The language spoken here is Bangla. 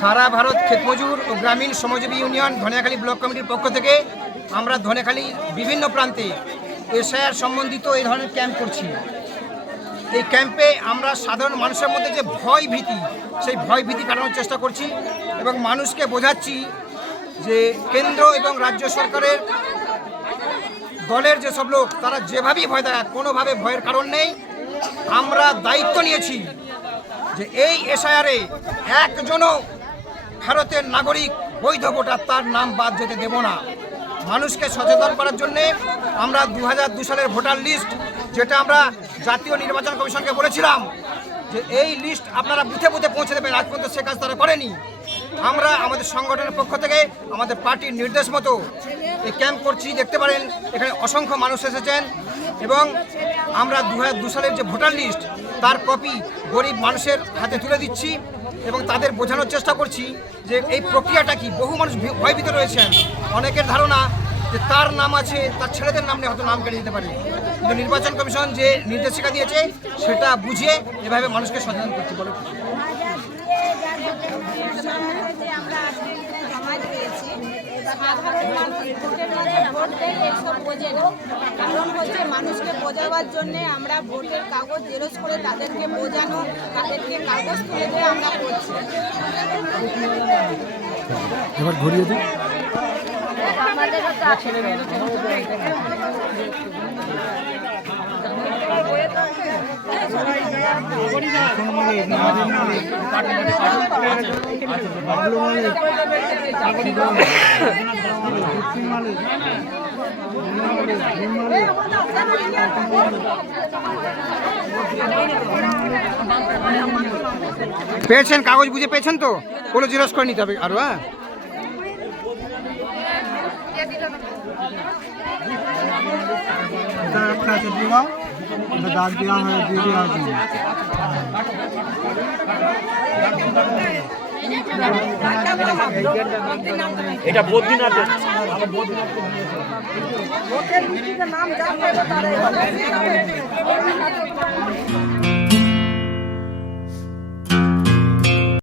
সারা ভারত ক্ষেতমজুর ও গ্রামীণ শ্রমজীবী ইউনিয়ন ধনিয়াখালী ব্লক কমিটির পক্ষ থেকে আমরা ধনিয়াখালীর বিভিন্ন প্রান্তে এসআইআর সম্বন্ধিত এই ধরনের ক্যাম্প করছি। এই ক্যাম্পে আমরা সাধারণ মানুষের মধ্যে যে ভয় ভীতি, সেই ভয় ভীতি কাটানোর চেষ্টা করছি এবং মানুষকে বোঝাচ্ছি যে কেন্দ্র এবং রাজ্য সরকারের দলের যেসব লোক তারা যেভাবেই ভয় দেখায়, কোনোভাবে ভয়ের কারণ নেই। আমরা দায়িত্ব নিয়েছি যে এই এসআইআরে একজনও ভারতের নাগরিক বৈধ ভোটার তার নাম বাদ যেতে দেব না। মানুষকে সচেতন করার জন্যে আমরা 2002 সালের ভোটার লিস্ট, যেটা আমরা জাতীয় নির্বাচন কমিশনকে বলেছিলাম যে এই লিস্ট আপনারা বুথে বুথে পৌঁছে দেবেন, আজ পর্যন্ত সে কাজ তারা করেনি। আমরা আমাদের সংগঠনের পক্ষ থেকে আমাদের পার্টির নির্দেশ মতো এই ক্যাম্প করছি। দেখতে পারেন এখানে অসংখ্য মানুষ এসেছেন এবং আমরা 2002 সালের যে ভোটার লিস্ট তার কপি গরিব মানুষের হাতে তুলে দিচ্ছি এবং তাদের বোঝানোর চেষ্টা করছি যে এই প্রক্রিয়াটা কি। বহু মানুষ ভয়ভীত রয়েছেন, অনেকের ধারণা যে তার নাম আছে, তার ছেলেদের নাম নিয়ে হয়তো নাম কেটে দিতে পারে, কিন্তু নির্বাচন কমিশন যে নির্দেশিকা দিয়েছে সেটা বুঝিয়ে এভাবে মানুষকে সচেতন করতে বলে। সাধারণ মানুষ ভোটের মাঝে ভোট দেয় এইসব বোঝে না। কারণ হচ্ছে মানুষকে বোঝাবার জন্যে আমরা ভোটের কাগজ জেরক্স করে তাদেরকে বোঝানো, তাদেরকে কাগজ তুলে দিয়ে আমরা করছি। এবার ঘুরিয়ে দিই। পেয়েছেন কাগজ বুঝে পেয়েছেন তো? কোনো জেরক্স করে নিতে হবে আরো। হ্যাঁ, একটা আছে দিবা, দাগ দেওয়া হয় দিয়ে দেওয়া আছে। এটা বদ্রীনাথের ভোটের নাম যা পাবে তারাই